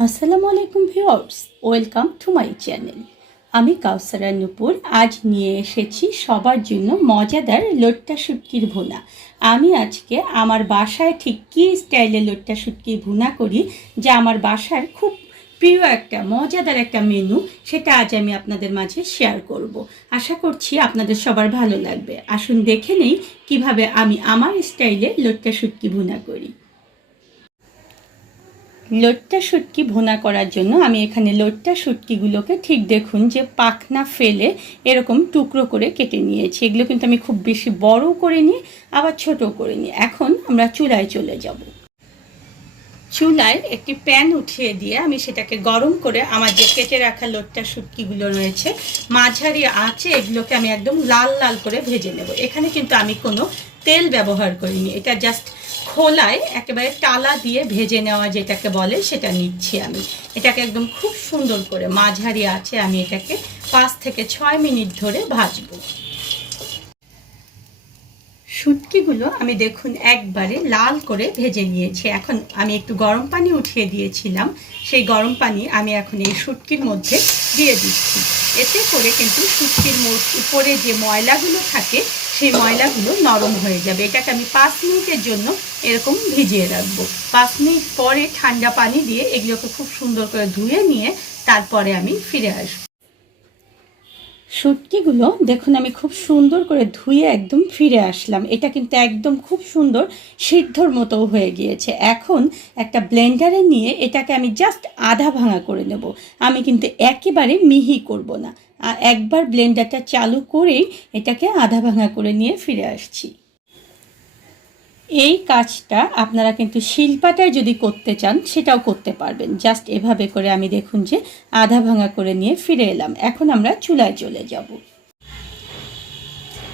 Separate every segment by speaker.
Speaker 1: আসসালামু আলাইকুম viewers, welcome to my channel. আমি কাউসারা নুপুর আজ নিয়ে এসেছি সবার জন্য মজাদার লোট্টা শুটকির ভুনা। আমি আজকে আমার বাসায় ঠিক কী স্টাইলে লোট্টা শুটকি ভুনা করি, যা আমার বাসার খুব প্রিয় একটা, মজাদার একটা মেনু সেটা আজ আমি আপনাদের মাঝে শেয়ার করব। আশা করছি আপনাদের সবার ভালো লাগবে। আসুন দেখে নেই কীভাবে আমি আমার স্টাইলে লোট্টা শুটকি ভুনা করি। লোট্টা শুটকি ভুনা করার জন্য আমি এখানে লোট্টা শুটকিগুলোকে ঠিক দেখুন যে পাখনা ফেলে এরকম টুকরো করে কেটে নিয়েছি। এগুলো কিন্তু আমি খুব বেশি বড় করে নিই, আবার ছোট করে নিই। এখন আমরা চুলায় চলে যাব। চুলায় একটি প্যান উঠিয়ে দিয়ে আমি সেটাকে গরম করে আমার যে কেটে রাখা লোট্টা শুটকিগুলো রয়েছে, মাঝারি আঁচে এগুলোকে আমি একদম লাল লাল করে ভেজে নেব। এখানে কিন্তু আমি কোনো তেল ব্যবহার করিনি। এটা জাস্ট খোলায় একেবারে টালা দিয়ে ভেজে নেওয়া যেটাকে বলে সেটা নিচ্ছি আমি। এটাকে একদম খুব সুন্দর করে মাঝারি আছে আমি এটাকে পাঁচ থেকে ছয় মিনিট ধরে ভাজবো। শুটকিগুলো আমি দেখুন একবারে লাল করে ভেজে নিয়েছি। এখন আমি একটু গরম পানি উঠিয়ে দিয়েছিলাম। সেই গরম পানি আমি এখন এই শুটকির মধ্যে দিয়ে দিচ্ছি। এতে করে কিন্তু শুটকির উপরে যে ময়লাগুলো থাকে, সেই ময়লাগুলো নরম হয়ে যাবে। এটাকে আমি পাঁচ মিনিটের জন্য এরকম ভিজিয়ে রাখব। পাঁচ মিনিট পরে ঠান্ডা পানি দিয়ে এগুলোকে খুব সুন্দর করে ধুয়ে নিয়ে তারপরে আমি ফিরে আসব। শুটকিগুলো দেখুন, আমি খুব সুন্দর করে ধুয়ে একদম ফিরে আসলাম। এটা কিন্তু একদম খুব সুন্দর সিদ্ধর মতো হয়ে গিয়েছে। এখন একটা ব্লেন্ডারে নিয়ে এটাকে আমি জাস্ট আধা ভাঙা করে নেব। আমি কিন্তু একেবারে মিহি করব না। একবার ব্লেন্ডারটা চালু করেই এটাকে আধা ভাঙা করে নিয়ে ফিরে আসছি। এই কাজটা আপনারা কিন্তু শিল্পাটায় যদি করতে চান, সেটাও করতে পারবেন। জাস্ট এভাবে করে আমি দেখুন যে আধা ভাঙা করে নিয়ে ফিরে এলাম। এখন আমরা চুলায় চলে যাব।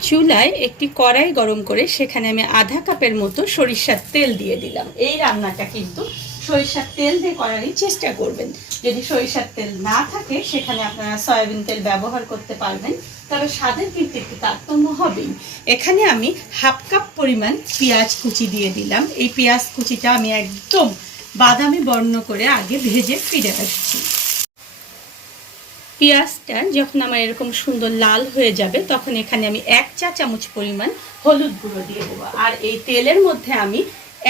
Speaker 1: চুলায় একটি কড়াই গরম করে সেখানে আমি আধা কাপের মতো সরিষার তেল দিয়ে দিলাম। এই রান্নাটা কিন্তু সরিষার তেল দিয়ে করারই চেষ্টা করবেন। যদি সরিষার তেল না থাকে, সেখানে আপনারা সয়াবিন তেল ব্যবহার করতে পারবেন। তবে স্বাদের কিন্তু একটু এখানে আমি হাফ কাপ পরিমাণ পেঁয়াজ কুচি দিয়ে দিলাম। এই পেঁয়াজ কুচিটা আমি একদম বাদামি বর্ণ করে আগে ভেজে ফিরে আসছি। পেঁয়াজটা যখন আমার এরকম সুন্দর লাল হয়ে যাবে, তখন এখানে আমি এক চা চামচ পরিমাণ হলুদ গুঁড়ো দিয়ে দেবো। আর এই তেলের মধ্যে আমি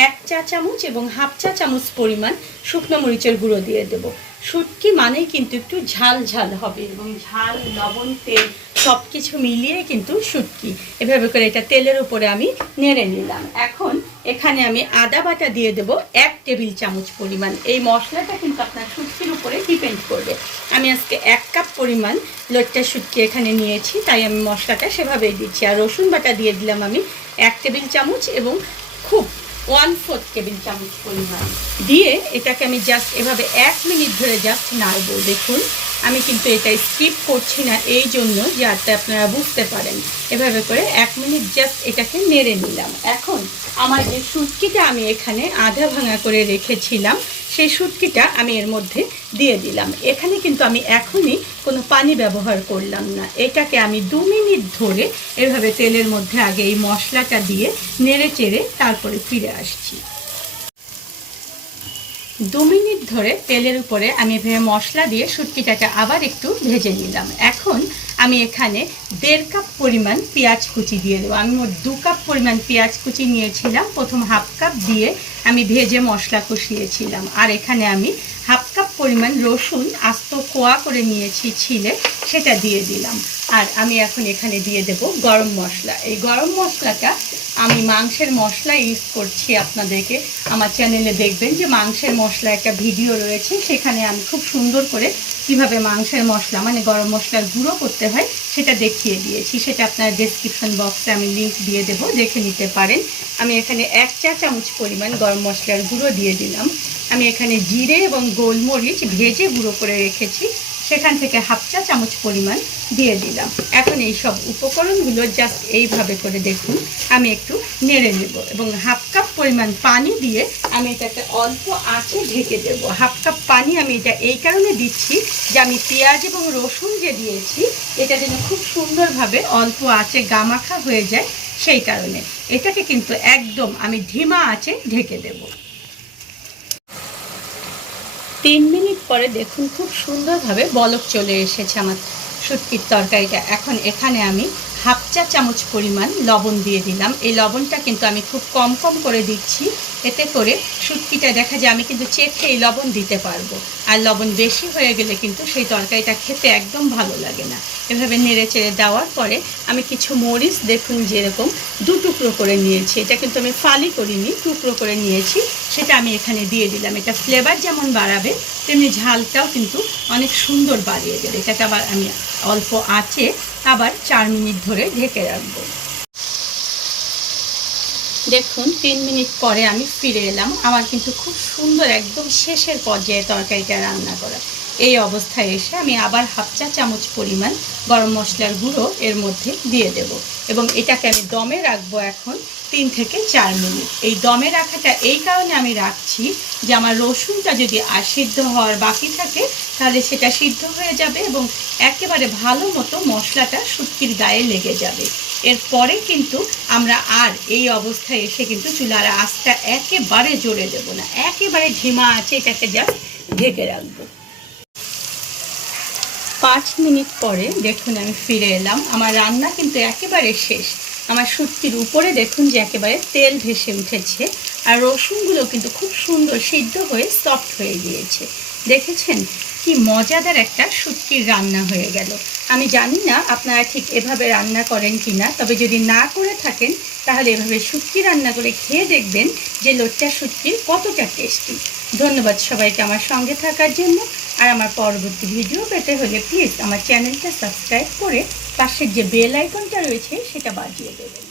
Speaker 1: এক চা চামচ এবং হাফ চা চামচ পরিমাণ শুকনো মরিচের গুঁড়ো দিয়ে দেব। শুটকি মানেই কিন্তু একটু ঝাল ঝাল হবে এবং ঝাল, লবণ, তেল সব কিছু মিলিয়ে কিন্তু শুটকি। এভাবে করে এটা তেলের উপরে আমি নেড়ে নিলাম। এখন এখানে আমি আদা বাটা দিয়ে দেব এক টেবিল চামচ পরিমাণ। এই মশলাটা কিন্তু আপনার শুটকির উপরে ডিপেন্ড করবে। আমি আজকে এক কাপ পরিমাণ লোটটা শুটকি এখানে নিয়েছি, তাই আমি মশলাটা সেভাবেই দিচ্ছি। আর রসুন বাটা দিয়ে দিলাম আমি এক টেবিল চামচ এবং খুব ওয়ান ফোর্থ টেবিল চামচ পরিমাণ। দিয়ে এটাকে আমি জাস্ট এভাবে এক মিনিট ধরে জাস্ট নাড়বো, দেখুন। আমি কিন্তু এটা স্কিপ করছি না, এই জন্য যাতে আপনারা বুঝতে পারেন। এভাবে করে এক মিনিট জাস্ট এটাকে নেড়ে নিলাম। এখন আমার যে সুটকিটা আমি এখানে আধা ভাঙা করে রেখেছিলাম, সেই সুটকিটা আমি এর মধ্যে দিয়ে দিলাম। এখানে কিন্তু আমি এখনই কোনো পানি ব্যবহার করলাম না। এটাকে আমি দু মিনিট ধরে এভাবে তেলের মধ্যে আগে এই মশলাটা দিয়ে নেড়ে চেড়ে তারপরে ফিরে আসছি। দু মিনিট ধরে তেলের উপরে আমি এভাবে মশলা দিয়ে শুটকিটাকে আবার একটু ভেজে নিলাম। এখন আমি এখানে দেড় কাপ পরিমাণ পেঁয়াজ কুচি দিয়ে দেবো। আমি মোট দু কাপ পরিমাণ পেঁয়াজ কুচি নিয়েছিলাম। প্রথম হাফ কাপ দিয়ে আমি ভেজে মশলা কষিয়েছিলাম। আর এখানে আমি হাফ কাপ পরিমাণ রসুন আস্ত কোয়া করে নিয়েছি, ছিলে, সেটা দিয়ে দিলাম। আর আমি এখন এখানে দিয়ে দেব গরম মশলা। এই গরম মশলাটা আমি মাংসের মশলা ইউজ করছি আপনাদেরকে। আমার চ্যানেলে দেখবেন যে মাংসের মশলা একটা ভিডিও রয়েছে। সেখানে আমি খুব সুন্দর করে কীভাবে মাংসের মশলা মানে গরম মশলার গুঁড়ো করতে হয়, সেটা দেখিয়ে দিয়েছি। সেটা আপনার ডেসক্রিপশন বক্সে আমি লিঙ্ক দিয়ে দেবো, দেখে নিতে পারেন। আমি এখানে এক চা চামচ পরিমাণ গরম মশলার গুঁড়ো দিয়ে দিলাম। আমি এখানে জিরে এবং গোলমরিচ ভেজে গুঁড়ো করে রেখেছি। সেখান থেকে হাফ চা চামচ পরিমাণ দিয়ে দিলাম। এখন এই সব উপকরণগুলো জাস্ট এইভাবে করে দেখুন, আমি একটু নেড়ে নেব এবং হাফ কাপ পরিমাণ পানি দিয়ে আমি এটাকে অল্প আঁচে ঢেকে দেব। হাফ কাপ পানি আমি এটা এই কারণে দিচ্ছি যে আমি পেঁয়াজ এবং রসুন যে দিয়েছি, এটা যেন খুব সুন্দরভাবে অল্প আঁচে গামাখা হয়ে যায় সেই কারণে। এটাকে কিন্তু একদম আমি ধিমা আঁচে ঢেকে দেবো। তিন মিনিট পরে দেখুন খুব সুন্দরভাবে বলক চলে এসেছে আমার শুটকির তরকারিটা। এখন এখানে আমি হাফ চা চামচ পরিমাণ লবণ দিয়ে দিলাম। এই লবণটা কিন্তু আমি খুব কম কম করে দিচ্ছি। এতে করে শুটকিটা দেখা যায় আমি কিন্তু চেখে এই লবণ দিতে পারব। আর লবণ বেশি হয়ে গেলে কিন্তু সেই তরকারিটা খেতে একদম ভালো লাগে না। এভাবে নেড়ে চেড়ে দেওয়ার পরে আমি কিছু মরিচ, দেখুন যেরকম, দু টুকরো করে নিয়েছি। এটা কিন্তু আমি ফালি করিনি, টুকরো করে নিয়েছি। সেটা আমি এখানে দিয়ে দিলাম। এটা ফ্লেভার যেমন বাড়াবে, তেমনি ঝালটাও কিন্তু অনেক সুন্দর বাড়িয়ে দেবে। এটাকে আবার আমি অল্প আঁচে আবার চার মিনিট ধরে ঢেকে রাখব। দেখুন, তিন মিনিট পরে আমি ফিরে এলাম। আমার কিন্তু খুব সুন্দর, একদম শেষের পর্যায়ে তরকারিটা রান্না করা। এই অবস্থায় এসে আমি আবার হাফ চা চামচ পরিমাণ গরম মশলার গুঁড়ো এর মধ্যে দিয়ে দেব এবং এটাকে আমি দমে রাখব এখন তিন থেকে চার মিনিট। এই দমে রাখাটা এই কারণে আমি রাখছি যে আমার রসুনটা যদি আর সিদ্ধ হওয়ার বাকি থাকে, তাহলে সেটা সিদ্ধ হয়ে যাবে এবং একেবারে ভালো মতো মশলাটা শুটকির গায়ে লেগে যাবে। এরপরে কিন্তু আমরা আর এই অবস্থায় এসে কিন্তু চুলার আঁচটা একেবারে জোরে দেবো না। একেবারে ঝিমা আছে, এটাকে জাস্ট ঢেকে রাখব। পাঁচ মিনিট পরে দেখুন আমি ফিরে এলাম। আমার রান্না কিন্তু একেবারে শেষ। আমার শুটকির উপরে দেখুন যে একেবারে তেল ভেসে উঠেছে আর রসুনগুলো কিন্তু খুব সুন্দর সিদ্ধ হয়ে সফট হয়ে গিয়েছে। দেখেছেন? কি মজাদার একটা শুটকির রান্না হয়ে গেল। আমি জানি না আপনারা ঠিক এভাবে রান্না করেন কি না তবে যদি না করে থাকেন, তাহলে এভাবে শুটকি রান্না করে খেয়ে দেখবেন যে লোটটা শুটকির কতটা টেস্টি। ধন্যবাদ সবাইকে আমার সঙ্গে থাকার জন্য, আর আমার পরবর্তী ভিডিও পেতে হলে প্লিজ আমার চ্যানেলটা সাবস্ক্রাইব করে পাশের যে বেল আইকনটা রয়েছে, সেটা বাজিয়ে দেবেন।